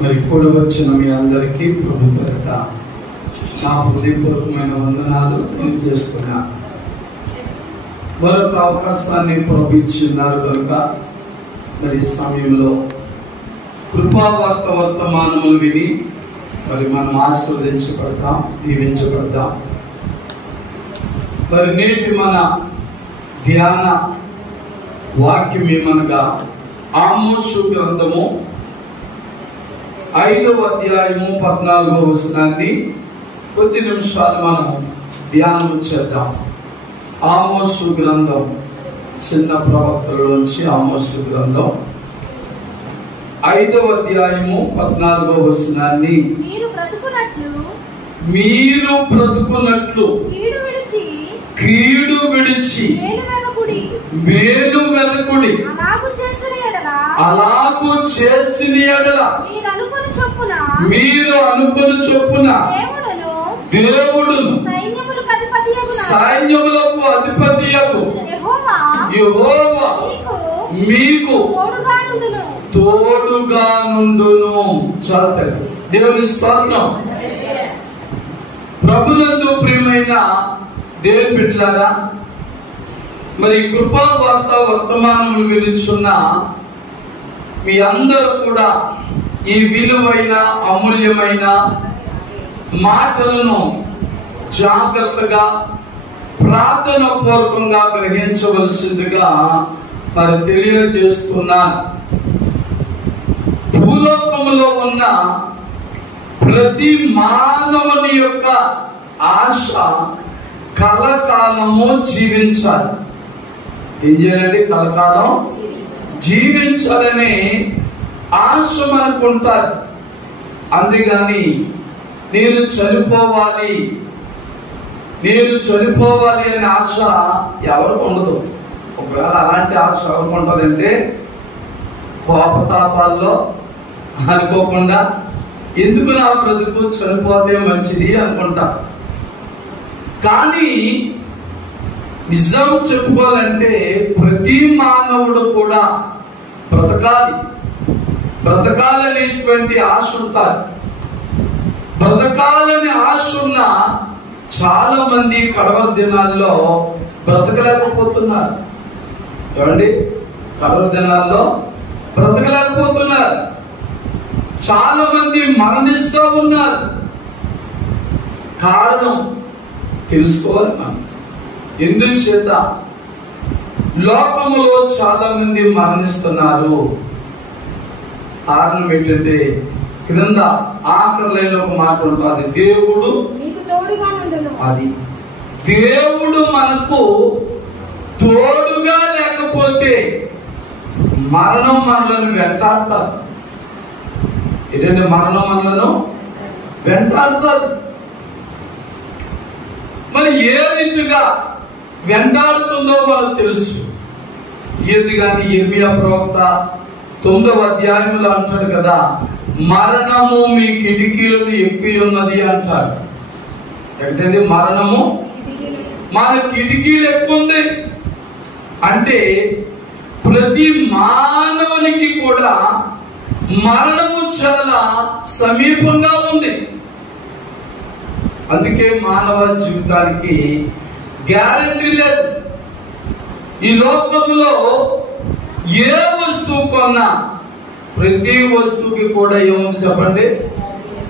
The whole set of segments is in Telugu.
మరి కూడా వచ్చిన మీ అందరికీ ప్రభు పేరిట నా హృదయపూర్వకమైన వందనాలు తెలియజేస్తున్నా. మరొక అవకాశాన్ని ప్రభు ఇచ్చిన్నారు కనుక మరి సమయంలో కృపావార్త వర్తమానములు విని మరి మనం ఆశీర్వదించబడతాం, దీవించబడతాం. మరి నేటి మన ధ్యాన వాక్యం ఏమనగా ఆమోసు గ్రంథము 5వ అధ్యాయము 14వ వచనాన్ని కొద్ది నిమిషాలు మనం ధ్యానం చేద్దాం. ఆమోసు గ్రంథం, చిన్న ప్రవక్తలోంచి ఆమోసు గ్రంథం 5వ అధ్యాయము 14వ వచనాన్ని మీరు బ్రతుకున్నట్లు కీడు విడిచి మేలు వెదకుడి, అలాగు చేసిన ఎడల మీరు అనుకుని చొప్పున దేవుడును సైన్యములకు అధిపతియగు యెహోవా మీకు తోడుగా నుండును. చాలు దేవుని స్తోత్రం. ప్రభునందు ప్రియమైన దేవుని బిడ్డలారా, మరి కృపా వార్త వర్తమానములు వినుచున్న మీ అందరూ కూడా ఈ విలువైన అమూల్యమైన మాటలను జాగ్రత్తగా ప్రార్థన పూర్వకంగా గ్రహించవలసిందిగా మరి తెలియజేస్తున్నాను. భూలోకములో ఉన్న ప్రతి మానవుని యొక్క ఆశ కలకాలము జీవించాలి. ఏం చేయాలండి? కలకాలం జీవించాలని ఆశ మనకుంటారు. అంతేగాని నేను చనిపోవాలి అనే ఆశ ఎవరికి ఉండదు. ఒకవేళ అలాంటి ఆశ ఎవరికి ఉంటుందంటే కోపతాపాల్లో అనుకోకుండా ఎందుకు నా బ్రతుకు చనిపోతే మంచిది అనుకుంటా. కానీ నిజం చెప్పుకోవాలంటే ప్రతి మానవుడు కూడా బ్రతకాలనేటువంటి ఆశ ఉంటుంది. బ్రతకాలని ఆశ ఉన్న చాలా మంది కడవర దినాల్లో బ్రతకలేకపోతున్నారు. చూడండి, కడవర దినాల్లో బ్రతకలేకపోతున్నారు. చాలా మంది మరణిస్తూ ఉన్నారు. కారణం తెలుసుకోవాలి మనం. ఎందుచేత లోకములో చాలా మంది మరణిస్తున్నారు? కారణం ఏంటంటే క్రింద ఆఖరి లైన్లో ఒక మాట ఉంటుంది, దేవుడు అది దేవుడు మనకు తోడుగా లేకపోతే మరణం మనలను వెంటాడుతారు. ఏంటంటే మరణం మనలను వెంటాడుతారు. మరి ఏ రీతిగా వెంటాడుతుందో మనకు తెలుసు. ఎందుకని ఇర్మియా ప్రవక్త 9వ అధ్యాయంలో అంటాడు కదా, మరణము మీ కిటికీలను ఎక్కి ఉన్నది అంటాడు. ఏంటంటే మరణము మన కిటికీలు ఎక్కుంది అంటే ప్రతి మానవునికి కూడా మరణము చాలా సమీపంగా ఉంది. అందుకే మానవ జీవితానికి గ్యారెంటీ లేదు. ఈ లోకంలో ఏ వస్తువు కొన్నా ప్రతి వస్తువుకి కూడా ఏముంది చెప్పండి?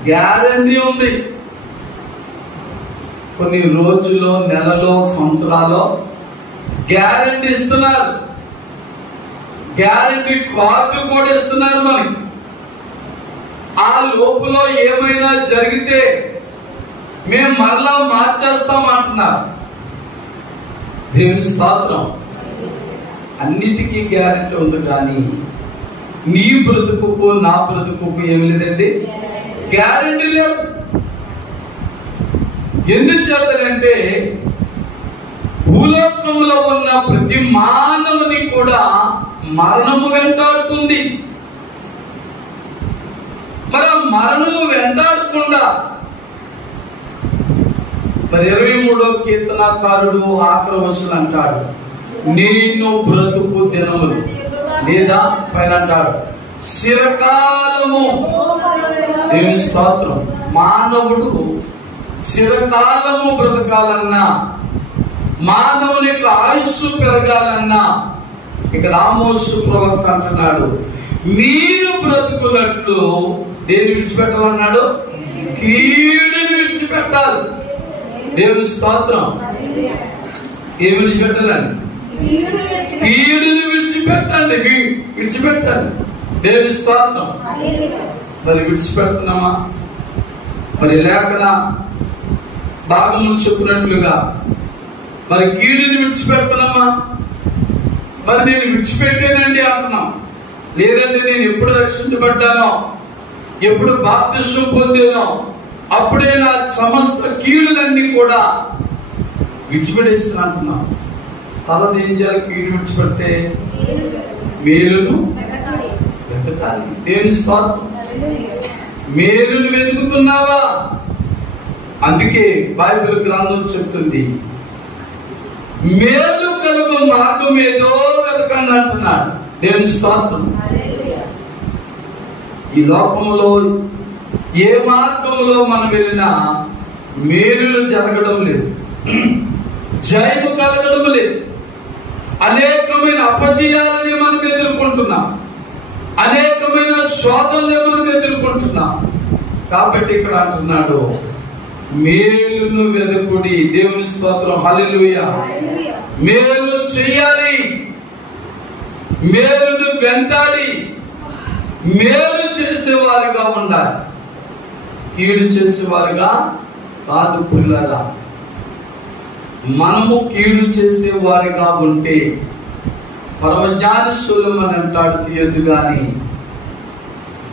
గ్యారెంటీ ఉంది. కొన్ని రోజులు, నెలలో, సంవత్సరాలు గ్యారెంటీ ఇస్తున్నారు. గ్యారెంటీ కార్డు కూడా ఇస్తున్నారు మనకి. ఆ లోపులో ఏమైనా జరిగితే మేము మరలా మార్చేస్తాం అంటున్నారు. దేవుని స్తోత్రం. అన్నిటికీ గ్యారెంటీ ఉంది. కానీ నీ బ్రతుకుకు నా బ్రతుకుకు ఏమి లేదండి, గ్యారెంటీ లేదు. ఎందుకు చేద్దానంటే భూలోకంలో ఉన్న ప్రతి మానవుని కూడా మరణము వెంటాడుతుంది. మరి మరణము వెంటాడకుండా మరి 23వ కీర్తనకారుడు ఆఖరి వచనం అంటాడు, నేను బ్రతుకు దినములు లేదా పైన అంటాడు చిరకాలము. దేవుని స్తోత్రం. మానవుడు చిరకాలము బ్రతకాలన్నా, మానవుని యొక్క ఆయుస్సు పెరగాలన్నా, ఇక్కడ ఆమోసు ప్రవక్త అంటున్నాడు, మీరు బ్రతుకున్నట్లు దేన్ని విడిచిపెట్టాలన్నాడు? కీడుని విడిచిపెట్టాలి. దేవుని స్తోత్రం. ఏమి విడిచిపెట్టాలండి? కీడుని విడిచిపెట్టండి, విడిచిపెట్టండి. దేవుని స్తోత్రం. మరి విడిచిపెడుతున్నామా? మరి లేఖన భాగము చెప్పినట్లుగా మరి కీడుని విడిచిపెడుతున్నామా? మరి నేను విడిచిపెట్టానండి అంటున్నాం. లేదండి నేను ఎప్పుడు రక్షించబడ్డానో, ఎప్పుడు బాప్తిస్మం పొందానో అప్పుడే నా సమస్త కీడులన్నీ కూడా విడిచిపెట్టేస్తాను అంటున్నాం. తర్వాత ఏం చేయాలి? కీడు విడిచిపెడితే మేలును వెతకాలి. దేవుని స్తోత్రం. మేలును వెతుకుతున్నావా? అందుకే బైబిల్ గ్రంథం చెప్తుంది, మేలు కలుగు మార్గం ఏదో వెతకండి అంటున్నాడు. దేవుని స్తోత్రం. ఈ లోకంలో ఏ మార్గంలో మనం వెళ్ళినా మేలులు జరగడం లేదు, జయము కలగడం లేదు. అనేకమైన అపజయాలని మనం ఎదుర్కొంటున్నాం, అనేకమైన శోధనలు మనం ఎదుర్కొంటున్నాం. కాబట్టి ఇక్కడ అంటున్నాడు, మేలును వెదకుడి. దేవుని స్తోత్రం. హల్లెలూయా. మేలు చేయాలి, మేలును వెంటాడి మేలు చేసేవారుగా ఉండాలి, కీడు చేసేవారుగా కాదు. పిల్లరా, మనము కీడు చేసేవారుగా ఉంటే పరమజ్ఞాని సొలొమోను అంటాడు, తీయదు గాని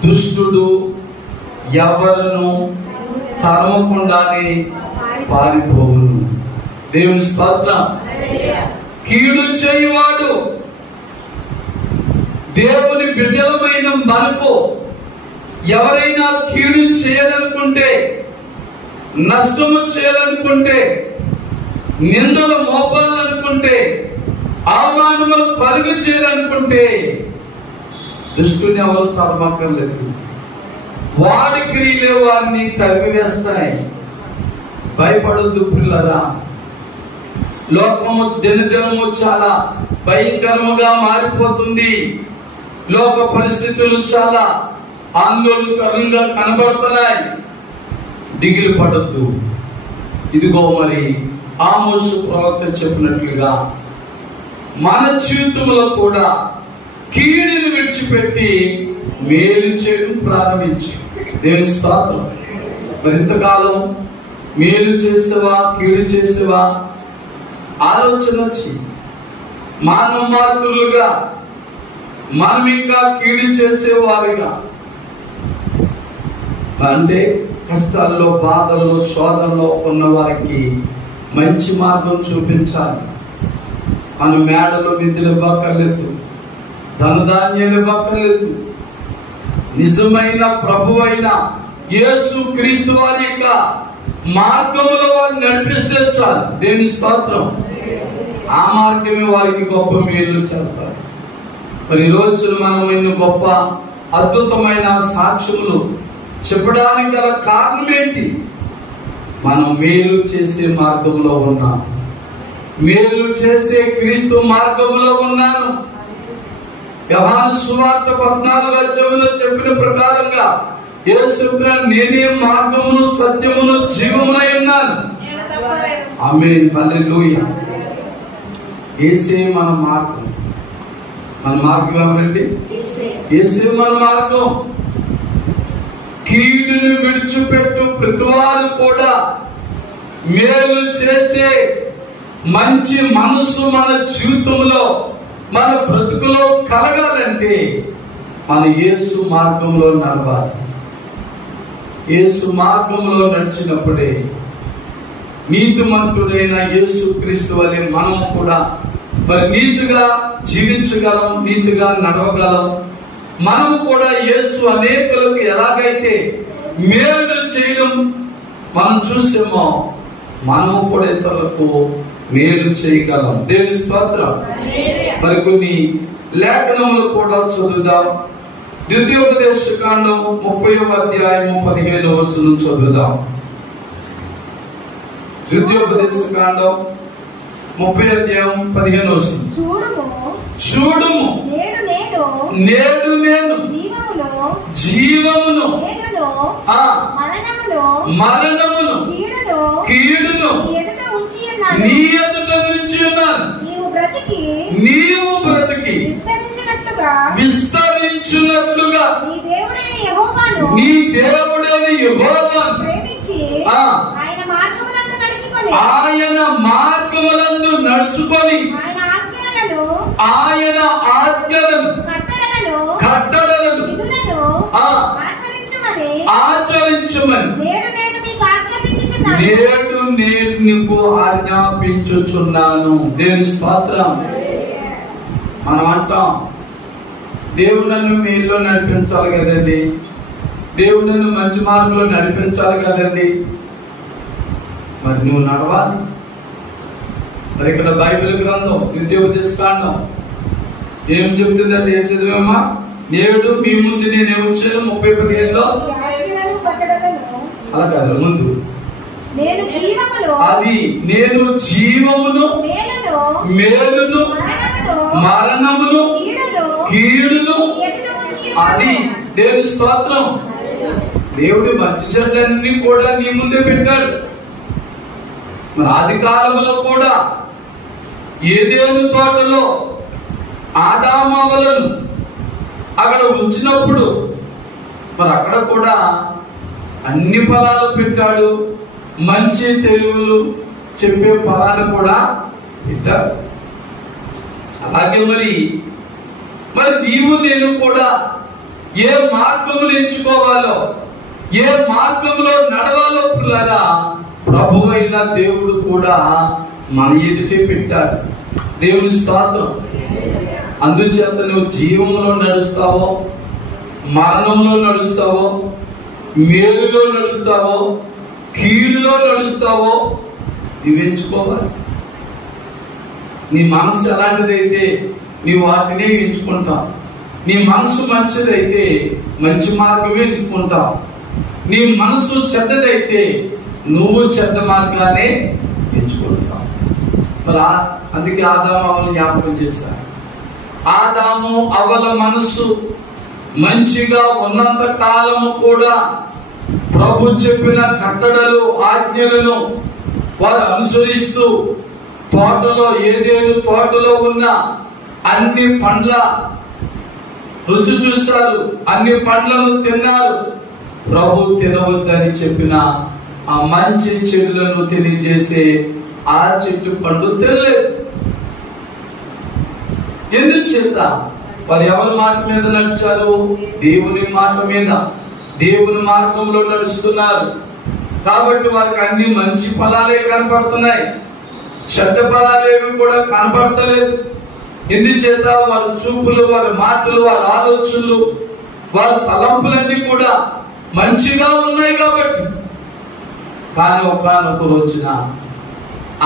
దుష్టుడు ఎవరును తరమకుండానే పారిపోవును. దేవుని స్తోత్రం. కీడు చేయువాడు దేవుని బిడ్డలమైన మనకు ఎవరైనా కీడు చేయాలనుకుంటే, నష్టము చేయాలనుకుంటే, నిందలు మోపాలనుకుంటే, అవమానములు కలుగు చేయాలనుకుంటే దుష్టుని ఎవరు తరమక్కర్లేదు. వాడి క్రియలే వారిని తరిమివేస్తాయి. భయపడొద్దు పిల్లరా. లోకము దినదినము చాలా భయంకరముగా మారిపోతుంది. లోక పరిస్థితులు చాలా ఆందోళనకరంగా కనబడుతున్నాయి. దిగులు పడొద్దు. ఇదిగో మరి ఆమోసు ప్రవక్త చెప్పినట్లుగా మన జీవితంలో కూడా కీడుని విడిచిపెట్టి మేలు చేయడం ప్రారంభించు. దేవుని స్తోత్రం. మరింతకాలం మేలు చేసేవా కీడు చేసేవా ఆలోచన వచ్చి మానవ మార్పులుగా మనం ఇంకా కీడు చేసేవారుగా, అంటే కష్టాల్లో, బాధల్లో, శోధనలో ఉన్న వారికి మంచి మార్గం చూపించాలి. మన మేడలో నిధులు ఇవ్వక్కర్లేదు, ధనధాన్యాలు ఇవ్వక్కర్లేదు. నిజమైన ప్రభువైన యేసు క్రీస్తు వారి యొక్క మార్గంలో వారు నడిపిస్తే చాలు. దేవుని స్తోత్రం. ఆ మార్గమే వారికి గొప్ప మేలు చేస్తారు. మరి ఈ రోజు మనం ఎన్నో గొప్ప అద్భుతమైన సాక్ష్యములు చెప్పడానికి గల కారణం ఏంటి? మనం మేలు చేసే మార్గంలో ఉన్నాం, మేలు చేసే క్రీస్తు మార్గంలో ఉన్నాను. యోహాను సువార్త 14:14 చెప్పిన ప్రకారంగా యేసు చెప్తున్నాడు, నేనే మార్గమును సత్యమును జీవమునై ఉన్నాను. ఆమేన్. హల్లెలూయా. యేసే మన మార్గం. మన మార్గం ఏమండి? యేసే మన మార్గం. కీడును విడిచిపెట్టు ప్రతివారు కూడా మేలు చేసే మంచి మనసు మన జీవితంలో, మన బ్రతుకులో కలగాలంటే మన యేసు మార్గంలో నడవాలి. యేసు మార్గంలో నడిచినప్పుడే నీతిమంతుడైన యేసు క్రీస్తు వలె మనం కూడా మరి నీతిగా జీవించగలం, నీతిగా నడవగలం. మనం కూడా యేసు అనేకులకు ఎలాగైతే మేలు చేయడం మనం చూసామో, మనము కూడా ఇతరులకు మేలు చేయగలం. దేవుని స్తోత్రం. మరి కొన్ని లేఖనములు కూడా చదువుదాం. ద్వితీయోపదేశకాండం 30వ అధ్యాయం 15వ వచనం చదువుదాం. ద్వితీయోపదేశకాండం 30వ అధ్యాయం 15వ వచనం. చూడుము నేడు నేను జీవమును మరణమును కీడును నీ ఎదుట నుంచి ఉన్నాను. నీవు బ్రతికి విస్తరించున్నట్లుగా నీ దేవుడైన యెహోవాను ఆయన మార్గములందు నడుచుకొని ఆయన ఆజ్ఞలను కట్టడలను ఆచరించుమని నేడు నేను నీకు ఆజ్ఞాపించుచున్నాను. దేవుని స్తోత్రం. మనం అంటాం, దేవుడు నన్ను మీలో నడిపించాలి కదండి, దేవుడు నన్ను మంచి మార్గంలో నడిపించాలి కదండి. మరి నువ్వు నడవాలి. మరి ఇక్కడ బైబిల్ గ్రంథం ద్వితీయోపదేశకాండం ఏం చెప్తుందండి? ఏం చదివామా? నేడు మీ ముందు నేను వచ్చాను 30:15లో. అలా కాదు, ముందు అది నేను జీవమును మేలును మరణమును కీడును. అది దేవుని స్తోత్రం. దేవుడి మంచి చెడ్లన్నీ కూడా నీ ముందే పెట్టాడు. మరి ఆది కాలంలో కూడా ఏదేను తోటలో ఆదామవలను అక్కడ ఉంచినప్పుడు మరి అక్కడ కూడా అన్ని ఫలాలు పెట్టాడు. మంచి తెలుగులు చెప్పే ఫలాలు కూడా పెట్టాడు. అలాగే మరి నీవు నేను కూడా ఏ మార్గంలో ఎంచుకోవాలో, ఏ మార్గంలో నడవాలో పిల్లరా ప్రభువైన దేవుడు కూడా మన ఎదుటే పెట్టాడు. దేవుని స్తోత్రం. అందుచేత నువ్వు జీవంలో నడుస్తావో, మరణంలో నడుస్తావో, మేలులో నడుస్తావో, కీడులో నడుస్తావో నువ్వు ఎంచుకోవాలి. నీ మనసు ఎలాంటిదైతే నీ వాటినే ఎంచుకుంటావు. నీ మనసు మంచిదైతే మంచి మార్గమే ఎంచుకుంటావు. నీ మనసు చెడ్డదైతే నువ్వు చెడ్డ మార్గాన్ని ఎంచుకుంటావు. మరి అందుకే ఆదాము అవల జ్ఞాపకం చేశారు. ఆదాము అవల మనసు మంచిగా ఉన్నంత కాలము కూడా ప్రభు చెప్పిన కట్టడలు ఆజ్ఞలను వారు అనుసరిస్తూ తోటలో ఏదేను తోటలో ఉన్న అన్ని పండ్ల రుచి చూశారు, అన్ని పండ్లను తిన్నారు. ప్రభు తినవద్దని చెప్పిన ఆ మంచి చెడులను తెలియజేసే ఆ చెట్టు పండు తినలేదు. ఎందుచేత వారు ఎవరి మాట మీద నడిచారు? దేవుని మాట మీద, దేవుని మార్గంలో నడుస్తున్నారు. కాబట్టి వారికి అన్ని మంచి ఫలాలే కనపడుతున్నాయి, చెడ్డ ఫలాలేవి కూడా కనపడతలేదు. ఎందుచేత వారి చూపులు, వారి మాటలు, వారి ఆలోచనలు, వారి తలంపులన్నీ కూడా మంచిగా ఉన్నాయి కాబట్టి. కానీ ఒకనొక రోజున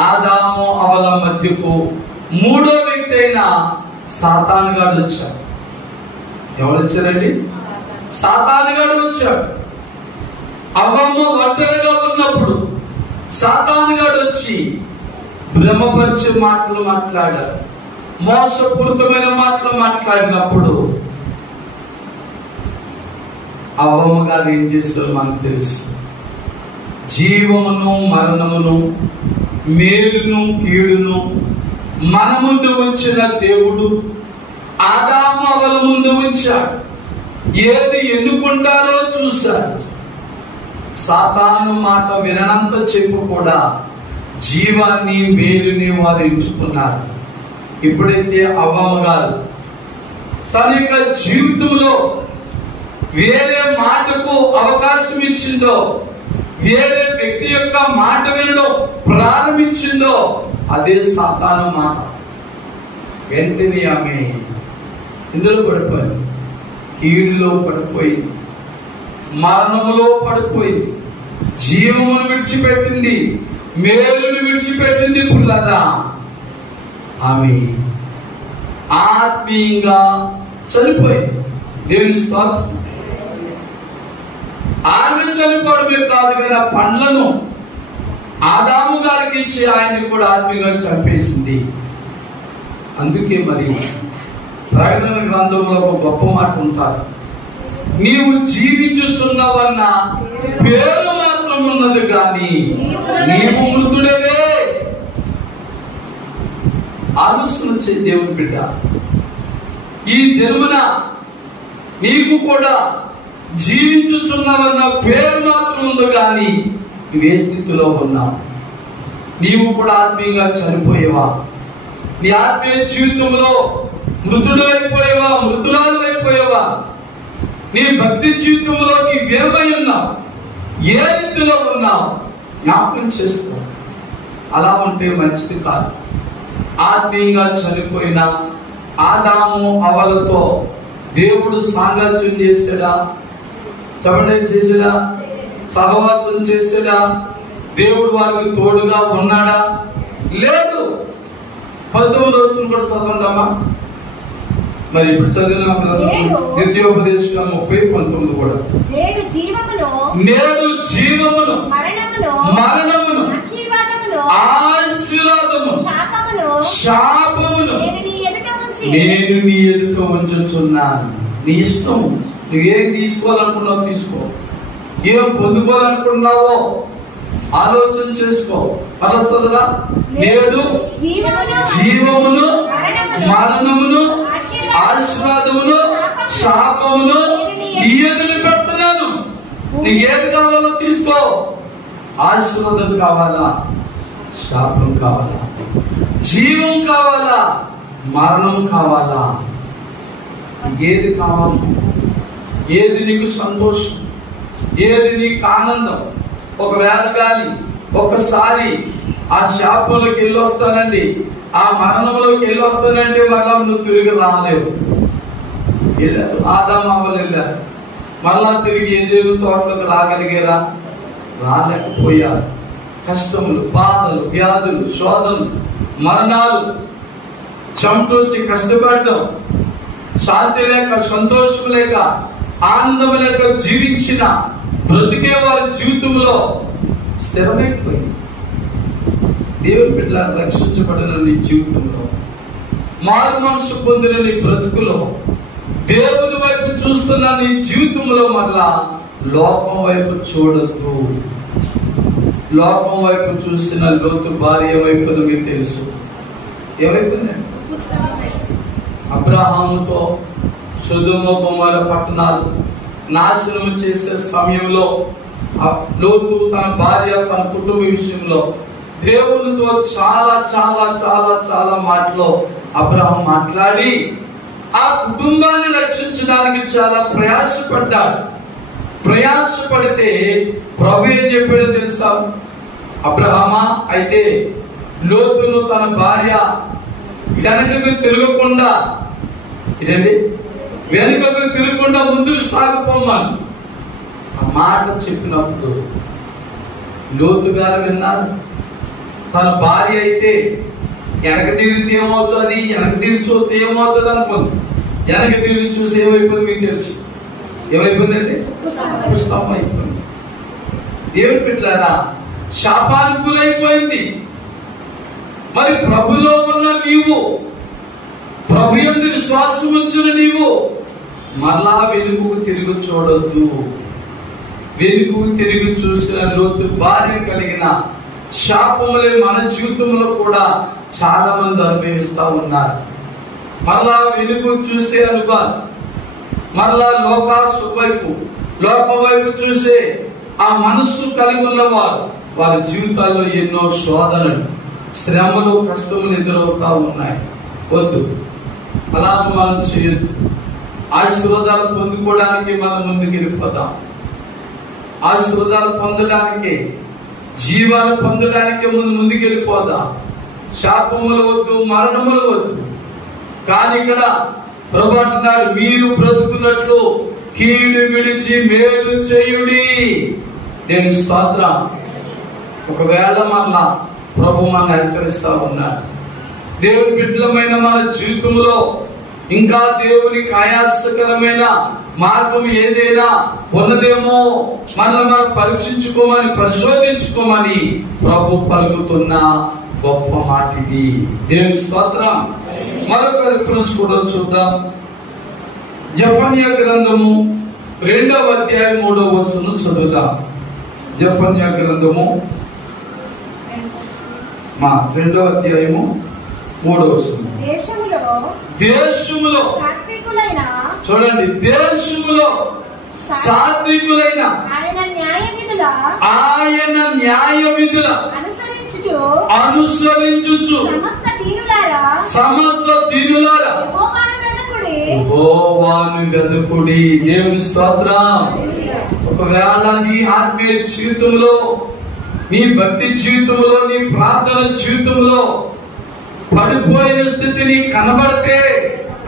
ఆదాము అవల మధ్యకు మూడో వ్యక్తి అయిన సాతాను గాడు వచ్చాడు. ఎవరు వచ్చారండి? సాతాను గాడు వచ్చాడు. అవ్వమ్మ ఒంటరిగా ఉన్నప్పుడు సాతాను గాడు వచ్చి భ్రమపరిచే మాటలు మాట్లాడారు, మోసపూరితమైన మాటలు మాట్లాడినప్పుడు అవ్వమ్మ గారు ఏం చేస్తారో మనకు తెలుసు. జీవమును మరణమును మేలును కీడును మన ముందు ఉంచిన దేవుడు ఆదాము అవల ముందు ఉంచాడు. ఏది ఎన్నుకుంటారో చూశారు. సాతాను మాట వినంత చెప్పు కూడా జీవాన్ని మేలుని వారు ఎంచుకున్నారు. ఎప్పుడైతే అవ్వమ్మ గారు తన యొక్క జీవితంలో వేరే మాటకు అవకాశం ఇచ్చిందో, వేరే వ్యక్తి యొక్క మాట వినడం ప్రారంభించిందో, అదే సాతాను మాట. వెంటనే ఆమె ఇందులో పడిపోయింది, కీడులో పడిపోయింది, మరణములో పడిపోయింది, జీవమును విడిచిపెట్టింది, మేలును విడిచిపెట్టింది. పుల్లదా ఆమె ఆత్మీయంగా చనిపోయింది. దేవుని స్తోత్రం. ఆమె చనిపోవడమే కాదు కదా, పండ్లను ఆదాము గారికి ఇచ్చి ఆయన్ని కూడా ఆత్మీయంగా చంపేసింది. అందుకే మరి ప్రకటన గ్రంథంలో ఒక గొప్ప మాట ఉంటారు, నీవు జీవించుచున్నవన్న పేరు మాత్రం ఉన్నది కానీ నీవు మృతుడవే. ఆలోచన చే దేవుని బిడ్డ, ఈ దినమున నీకు కూడా జీవించుచున్నవన్న పేరు మాత్రం ఉంది కానీ నువ్వే స్థితిలో ఉన్నావు? నీవు కూడా ఆత్మీయంగా చనిపోయేవా? నీ ఆత్మీయ జీవితంలో మృతుడు అయిపోయావా? మృతురాలు అయిపోయావా? నీ భక్తి జీవితంలో నీవేమై ఉన్నావు? ఏ రీతిలో ఉన్నావు? జ్ఞాపకం చేసుకో. అలా ఉంటే మంచిది కాదు. ఆత్మీయంగా చనిపోయిన ఆదాము అవలతో దేవుడు సాంగత్యం చేసాడా? చమడం చేసాడా? సహవాసం చేసాడా? దేవుడు వారికి తోడుగా ఉన్నాడా? లేదు. 19వ వచనం కూడా చదవండమ్మా. మరి ఇప్పుడు చదివిన ద్వితీయోపదేశం 30:19 కూడా, నేడు జీవమును మరణమును ఆశీర్వాదమును శాపమును నేను నీ ఎదుట ఉంచుచున్నాను. నీ ఇష్టం, నువ్వేం తీసుకోవాలనుకున్నావు తీసుకో, ఏం పొందుకోవాలనుకున్నావో ఆలోచన చేసుకో. అలా చదవరా, నేడు జీవమును మరణమును ఆశీర్వాదమును శాపమును నీ ఎదుట పెడుతున్నాను. నీకు ఏది కావాలో తీసుకో. ఆశీర్వాదం కావాలా? శాపం కావాలా? జీవం కావాలా? మరణం కావాలా? ఏది కావాలి? ఏది నీకు సంతోషం? ఏది నీకు ఆనందం? ఒకవేళ కానీ ఒక్కసారి ఆ శాపంలోకి వెళ్ళొస్తానండి, ఆ మరణంలోకి వెళ్ళొస్తానంటే మరలా నువ్వు తిరిగి రాలేవు. వెళ్ళారు, ఆదాము అవ్వలు వెళ్ళారు, మరలా తిరిగి ఏదేను తోటలోకి రాగలిగారా? రాలేకపోయారు. కష్టములు, బాధలు, వ్యాధులు, శోధనలు, మరణాలు, చెమటొచ్చి కష్టపడడం, శాంతి లేక, సంతోషం లేక, ఆనందం లేక జీవించిన బ్రతికే వారి జీవితంలో స్థిరమైపోయింది. దేవుని బిడ్డలను రక్షించబడిన నీ జీవితంలో, మారు మనసు పొందిన నీ బ్రతుకులో, దేవుని వైపు చూస్తున్న నీ జీవితంలో మరలా లోకం వైపు చూడద్దు. లోకం వైపు చూసిన లోతు భార్య వైపు మీకు తెలుసు ఏమైపోయిందండి. అబ్రహాముతో సొదొమ గొమొర పట్టణాలు నాశనం చేసే సమయంలో లోతు తన భార్య, తన కుటుంబ విషయంలో దేవునితో చాలా చాలా చాలా చాలా మాటలు అబ్రహాం మాట్లాడి ఆ కుటుంబాన్ని రక్షించడానికి చాలా ప్రయాసపడ్డాడు. ప్రయాసపడితే ప్రభు ఏం చెప్పాడో తెలుసా? అబ్రహామా, అయితే లోతును తన భార్య వెనకకు తిరగకుండా, ఇదండి, వెనుకకు తిరగకుండా ముందుకు సాగిపోమని ఆ మాట చెప్పినప్పుడు లోతు గారు విన్నారు. తన భార్య అయితే వెనక తిరిగితే ఏమవుతుంది, వెనక తిరిగి చూస్తే ఏమవుతుంది అనుకోండి. వెనక తిరిగి చూసి ఏమైపోయింది మీకు తెలుసు. ఏమైపోయిందండి? స్తంభం అయిపోయింది. దేవుని బిడ్డలారా, శాపానికి గురైపోయింది. మరి ప్రభులో ఉన్న నీవు, ప్రభు యందు విశ్వాసం ఉంచిన నీవు మరలా వెనుకకు తిరిగి చూడొద్దు. వెనుకకు తిరిగి చూసిన లోతు భార్య కలిగిన శాపములే మన జీవితంలో కూడా చాలా మంది అనుభవిస్తూ ఉన్నారు. మరలా వెనుకకు చూసే అనుభవం, మరలా లోకాసు వైపు, లోకం వైపు చూసే ఆ మనస్సు కలిగి ఉన్నవారు వారి జీవితాల్లో ఎన్నో శోధనలు, శ్రమలు, కష్టములు ఎదురవుతా ఉన్నాయి. వద్దు, అలా మనం చేయొద్దు. ఆశీర్వాదాలు పొందుకోవడానికి మనం ముందుకు వెళ్ళిపోతాం. ఆశీర్వాదాలు పొందడానికి, జీవాలు పొందడానికి ముందుకు వెళ్ళిపోదాం. శాపములు వద్దు, మరణములు వద్దు. కానీ ఇక్కడ ప్రభు అంటున్నాడు, మీరు బ్రతుకున్నట్లు కీడు విడిచి మేలు చేయుడి. నేను స్తోత్రం. ఒకవేళ మరలా ప్రభు మన హెచ్చరిస్తా ఉన్నాడు. దేవుని బిడ్డలమైన మన జీవితంలో ఇంకా దేవునికి ఆయాసకరమైన మార్గం ఏదైనా ఉన్నదేమో మనం పరీక్షించుకోమని, పరిశోధించుకోమని ప్రభు పలుకుతున్న గొప్ప మాట ఇది. దేవుని స్తోత్రం. మరొక రిఫరెన్స్ కూడా చూద్దాం. జెఫన్యా గ్రంథము 2వ అధ్యాయం 3వ వచనం చదువుదాం. జెఫన్యా గ్రంథము 2వ అధ్యాయము 3వ వచనం. దేశములో చూడండి, దేశములో సాత్వికులైన ఆయన న్యాయ విధుల అనుసరించుచు సమస్త దీనులారా యెహోవాను వెదకుడి. దేవుని స్తోత్రం. ఒకవేళ నీ ఆత్మీయ జీవితంలో, నీ భక్తి జీవితంలో, నీ ప్రార్థన జీవితంలో పడిపోయిన స్థితిని కనబడితే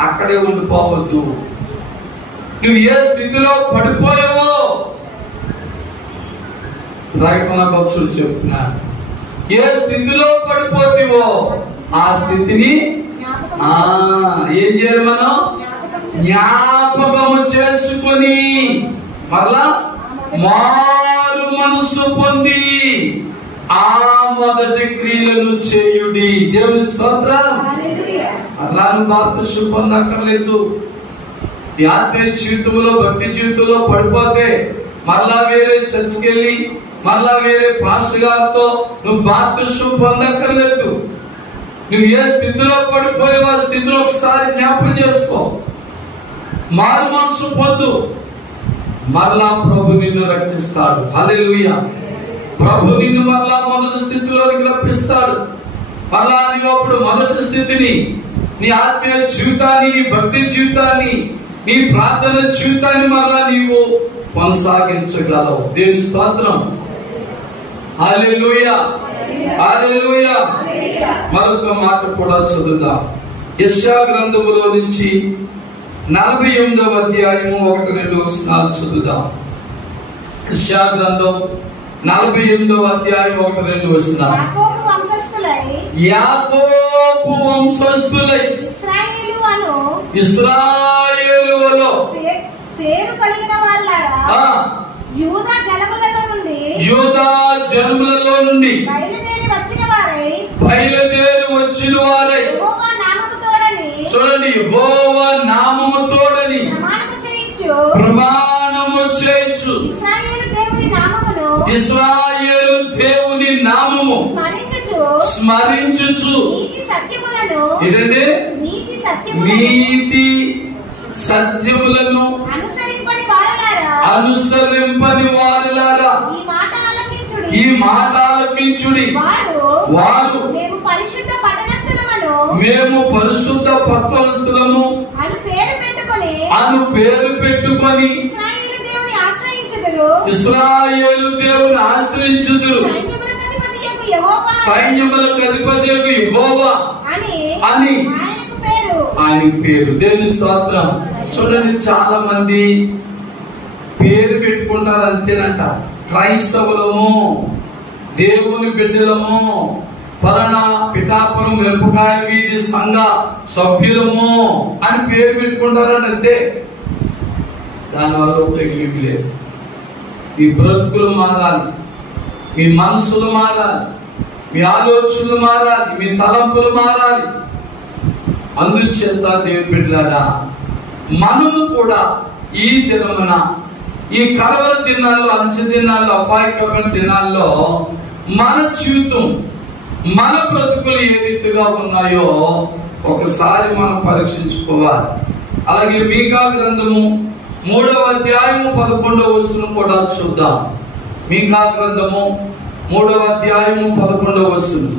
అక్కడే ఉండిపోవద్దు. నువ్వు ఏ స్థితిలో పడిపోయావో రాయకున్న భక్తులు చెప్తున్నారు. ఏ స్థితిలో పడిపోతావో ఆ స్థితిని ఏం చేయాలి? మనం జ్ఞాపకము చేసుకొని మరలా మారు మనసు పొంది ఆ మొదటి క్రియలను చేయుడి. దేవుని స్తోత్రం. అలా బాప్తిస్మం పొందక్కర్లేదు. ఈ ఆత్మీయ జీవితంలో, భక్తి జీవితంలో పడిపోతే మరలా వేరే చర్చికి వెళ్ళి మరలా వేరే పాస్టర్ గారితో నువ్వు బాప్తిస్మం పొందక్కర్లేదు. నువ్వు ఏ స్థితిలో పడిపోయావో ఆ స్థితిలో ఒకసారి జ్ఞాపకం చేసుకో, మారు మనసు పొందు. మరలా ప్రభు నిన్ను రక్షిస్తాడు. హల్లెలూయా. ప్రభు నిన్ను మరలా మొదటి స్థితిలోకి రప్పిస్తాడు. మరలా నీవు అప్పుడు మొదటి స్థితిని, నీ ఆత్మీయ జీవితాన్ని, నీ భక్తి జీవితాన్ని, నీ ప్రార్థన జీవితాన్ని మరలా నీవు కొనసాగించగలవు. దేవుని స్తోత్రం. హల్లెలూయా, హల్లెలూయా. మరొక మాట కూడా చదువుదాం. యెషయా గ్రంథములో నుంచి 48వ అధ్యాయము 1-2 వచనాలు చదువుదాం. యెషయా గ్రంథం 48వ అధ్యాయం 1-2 వచనాలు. యాకోబు వంశస్థులై ఇశ్రాయేలులో పేరు కలిగిన వారలారా, యూదా జనములలో నుండి బయలుదేరి వచ్చిన వారై చూడండి, యెహోవా నామము తోడని ప్రమాణము చేయించు. ఇశ్రాయేలు దేవుని నామము స్మరించుచు ఏంటంటే నీతి సత్యములను అనుసరింపని వారులారా ఈ మాట ఆలకించుడి. వారు మేము పరిశుద్ధ పట్టణస్థులము అను పేరు పెట్టుకొని ఇశ్రాయేలు దేవుని ఆశ్రయించుదురు. సైన్యములకు అధిపతియగు యెహోవా అని ఆయన పేరు. దేవుని స్తోత్రం. చూడండి, చాలా మంది పేరు పెట్టుకుంటారు అంతేనంట. క్రైస్తవులము, దేవుని బిడ్డలము, పలానా పిఠాపురం మిరపకాయ వీధి సంఘ సభ్యులము అని పేరు పెట్టుకుంటారంట అంతే. దానివల్ల ఉపయోగం లేదు. మీ బ్రతుకులు మారాలి, మీ మనసులు మారాలి, మీ ఆలోచనలు మారాలి, మీ తలంపులు మారాలి. అందుచేత దేవుని బిడ్డలారా, మనము కూడా ఈ దినమున, ఈ కలవర దినాల్లో, అంచె దినాల్లో, అపాయకరమైన దినాల్లో మన జీవితం, మన బ్రతుకులు ఏ రీతిగా ఉన్నాయో ఒకసారి మనం పరీక్షించుకోవాలి. అలాగే మీకా గ్రంథము 3వ అధ్యాయము 11వ వచనం కూడా చూద్దాం. మీకా గ్రంథము 3వ అధ్యాయము 11వ వచనం.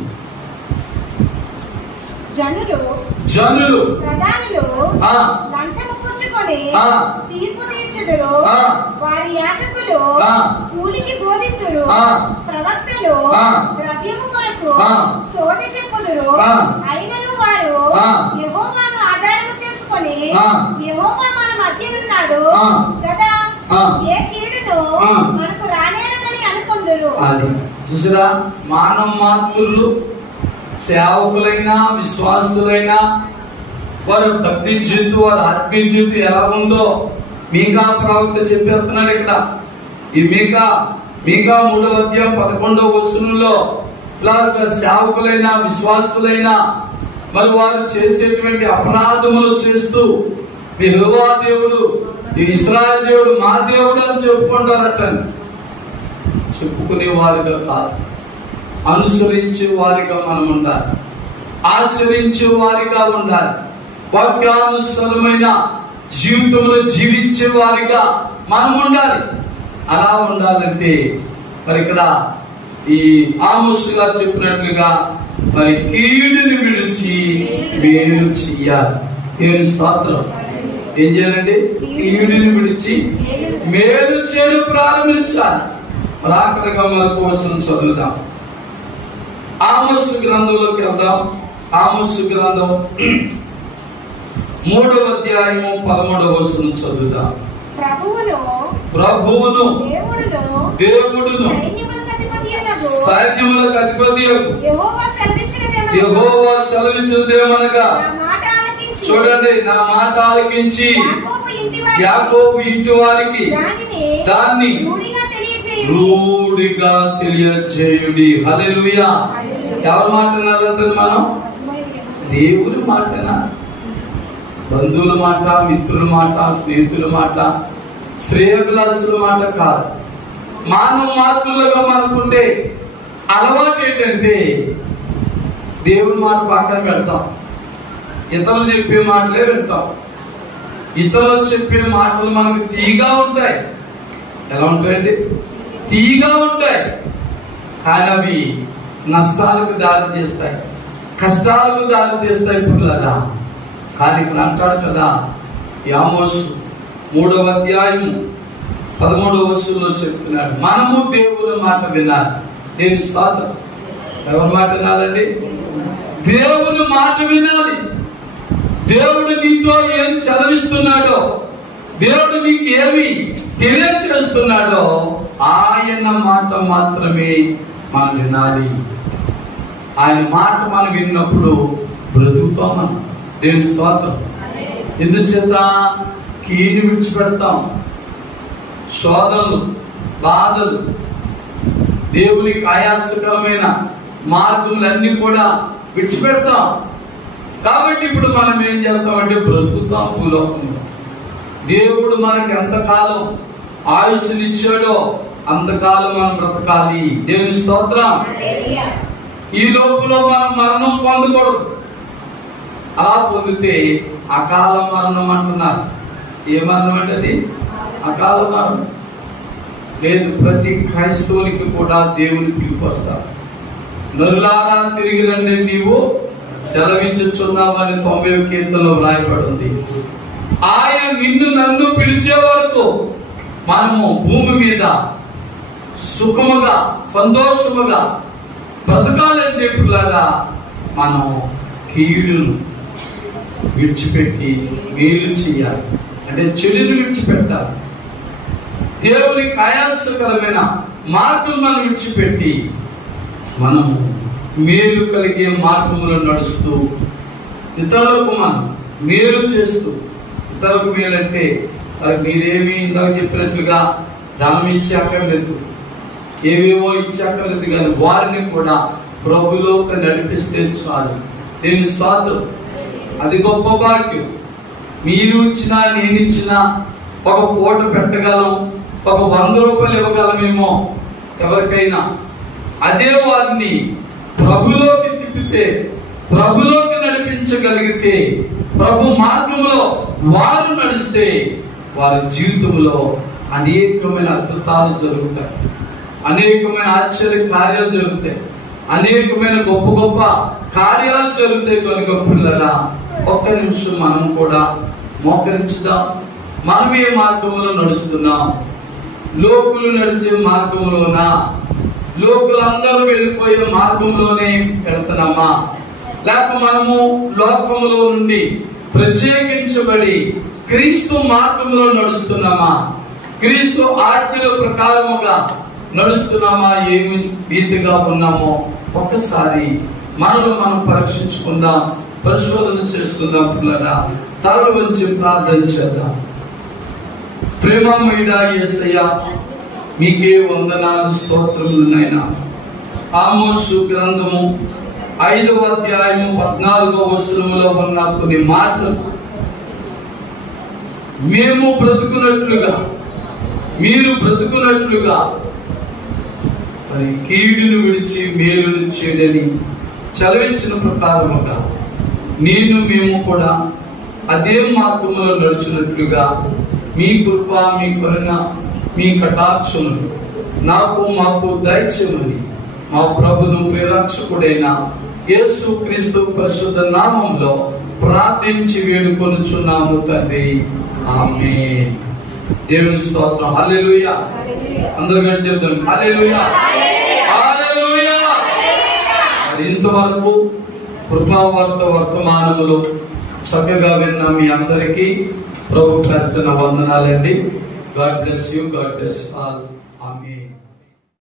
జనులు ప్రధానులు లంచము పుచ్చుకొని తీర్పు తీర్చుదురు. వారి యాజకులు కూలికి బోధింతురు. ప్రవక్తలు ద్రవ్యము కొరకు సోది చెప్పుదురు. అయినను వారు యెహోవాను ఆధారము చేసుకొని యెహోవా మన మధ్యనున్నాడు కదా, ఏ కీడును మనకు రానేరదని అనుకొందురు. చూసారా, మానవ మాతృలు, సేవకులైనా విశ్వాసులైనా వారి భక్తి జీవితం, వారి ఆత్మీయ జీవితం ఎలా ఉందో మీకా ప్రవక్త చెప్పేస్తున్నాడు ఇక్కడ. ఈ మీకా 3వ అధ్యాయం 11వ వచనంలో సేవకులైన విశ్వాసులైన మరి వారు చేసేటువంటి అపరాధములు చేస్తూ యెహోవా దేవుడు, ఇశ్రాయేలు దేవుడు మా దేవుడు అని చెప్పుకుంటారట. చెప్పుకునే వారిగా కాదు, అనుసరించే వారిగా మనం ఉండాలి, ఆచరించే వారిగా ఉండాలి, వాక్యానుసారమైన జీవితంలో జీవించే వారిగా మనం ఉండాలి. అలా ఉండాలంటే మరి ఇక్కడ ఈ ఆమోసు గారు చెప్పినట్లుగా మరి కీడుని విడిచి మేలు చెయ్యాలి. దేవుని స్తోత్రం. ఏం చేయాలండి? కీడుని విడిచి మేలు చేయడం ప్రారంభించాలి. మరి ఆఖరిగా మన కోసం చదువుదాం. ఆమోసు గ్రంథంలోకి వెళ్దాం. ఆమోసు గ్రంథం 3వ అధ్యాయము 13వ వచనం చదువుదాం. ప్రభువును దేవుడును సైన్యములకు అధిపతియగు యెహోవా సెలవిచ్చినదేమనగా, చూడండి, నా మాట ఆలకించి యాకోబు ఇంటి వారికి దాన్ని రూఢిగా తెలియజేయుడి. హల్లెలూయా. ఎవరి మాట వినాలంటే మనం దేవుని మాట వినాలి. బంధువుల మాట, మిత్రుల మాట, స్నేహితుల మాట, శ్రేయభిలాషుల మాట కాదు. మానవ మాతృలుగా మనకుండే అలవాటు ఏంటంటే దేవుని మాట పక్కన పెడతాం, ఇతరులు చెప్పే మాటలే వింటాం. ఇతరులు చెప్పే మాటలు మనకు తీగా ఉంటాయి. ఎలా ఉంటాయండి? తీగా ఉంటాయి. కానీ అవి నష్టాలకు దారి చేస్తాయి, కష్టాలకు దారి చేస్తాయి పుట్లరా. కానీ ఇప్పుడు అంటాడు కదా, ఆమోసు 3వ అధ్యాయం 13వ వచనంలో చెప్తున్నాడు, మనము దేవుని మాట వినాలి. దేవుని స్తోత్రం. ఎవరి మాట వినాలండి? దేవుని మాట వినాలి. దేవుడు నీతో ఏం చదివిస్తున్నాడో, దేవుడు నీకు ఏమి తెలియజేస్తున్నాడో ఆయన మాట మాత్రమే మనం వినాలి. ఆయన మాట మనం విన్నప్పుడు బ్రతుకుతాం మనం. దేవుని స్తోత్రం. ఎందుచేత కీని విడిచిపెడతాం, శోధనలు, బాధలు, దేవునికి ఆయాసకరమైన మార్గములన్నీ కూడా విడిచిపెడతాం. కాబట్టి ఇప్పుడు మనం ఏం చేస్తామంటే బ్రతుకుతాం భూలోకంలో. దేవుడు మనకి ఎంతకాలం ఆయుష్నిచ్చాడో అంతకాలం మనం బ్రతకాలి. దేవుని స్తోత్రం. ఈ లోపల మనం మరణం పొందకూడదు. అలా పొందితే అకాల మరణం అంటున్నారు. ఏ మరణం అంటే అది? అకాల మరణం. లేదు, ప్రతి క్రైస్తవునికి కూడా దేవుని పిలుపు వస్తారు. నరులారా తిరిగి రండి, నీవు సెలవిచ్చుచున్నావని 90వ కీర్తనలో వ్రాయబడింది. ఆయన నిన్ను నన్ను పిలిచే వరకు మనము భూమి మీద సుఖముగా సంతోషముగా బ్రతకాలంటే పిల్లగా మనం కీడును విడిచిపెట్టి మేలు చేయాలి. అంటే చెడును విడిచిపెట్టాలి. దేవునికి ఆయాసకరమైన మార్గం మనం విడిచిపెట్టి మనము మేలు కలిగే మార్గంలో నడుస్తూ ఇతరులకు మనం మేలు చేస్తూ, ఇతరులకు మేలంటే మరి మీరేమి ఇందాక చెప్పినట్లుగా ధనం ఇచ్చాకర్లేదు, ఏవేవో ఇచ్చాకర్లేదు, కానీ వారిని కూడా ప్రభులోకి నడిపిస్తే చాలు. దేవుని స్తోత్రం. అది గొప్ప భాగ్యం. మీరు ఇచ్చినా నేను ఇచ్చినా ఒక పూట పెట్టగలం, ఒక 100 రూపాయలు ఇవ్వగలమేమో ఎవరికైనా. అదే వారిని ప్రభులోకి తిప్పితే, ప్రభులోకి నడిపించగలిగితే, ప్రభు మార్గంలో వారు నడిస్తే వారి జీవితంలో అనేకమైన అద్భుతాలు జరుగుతాయి, అనేకమైన ఆశ్చర్య కార్యాలు జరుగుతాయి, అనేకమైన గొప్ప గొప్ప కార్యాలు జరుగుతాయి. కనుక పిల్లరా, ఒక్క నిమిషం మనం కూడా మోకరించుదాం. మనం ఏ మార్గంలో నడుస్తున్నాం? లోకులు నడిచే మార్గంలోనా, లోకులందరూ వెళ్ళిపోయే మార్గంలోనే వెళ్తున్నామా? లేక మనము లోకంలో నుండి ప్రత్యేకించబడి క్రీస్తు మార్గంలో నడుస్తున్నామా? క్రీస్తు ఆజ్ఞల ప్రకారముగా నడుస్తున్నామా? ఏమి రీతిగా ఉన్నామో ఒక్కసారి మనలో మనం పరీక్షించుకుందాం. పరిశోధన చేసుకుందాం పిల్లరా. తల వంచి ప్రార్థన చేద్దాం. ప్రేమమయుడా యేసయ్యా, మీకే వందనాలు, స్తోత్రములు నాయనా. ఆమోసు గ్రంథము 5వ అధ్యాయము 14వ వచనములో ఉన్న కొన్ని మాటలు మేము బ్రతుకున్నట్లుగా, మీరు బ్రతుకున్నట్లుగా మరి కీడును విడిచి మేలును చేయడని చదివించిన ప్రకారముగా మేము కూడా అదే మార్గంలో నడుచున్నట్లుగా మీ కృప, మీ కరుణ, మీ కటాక్షములు నాకు మాకు దయచేయమని మా ప్రభును ప్రియరక్షకుడైన యేసు క్రీస్తు పరిశుద్ధ నామములో ప్రార్థించి వేడుకొనుచున్నాము తండ్రి. ఆమేన్. దేవుని స్తోత్రం. హల్లెలూయా. అందరూ గట్టిగా చెప్తాం హల్లెలూయా, హల్లెలూయా. మరి ఇంతవరకు కృపావార్త వర్తమానములు చక్కగా విన్న మీ అందరికీ ప్రభు ప్రార్థన వందనాలండి. God bless you, God bless all. Amen.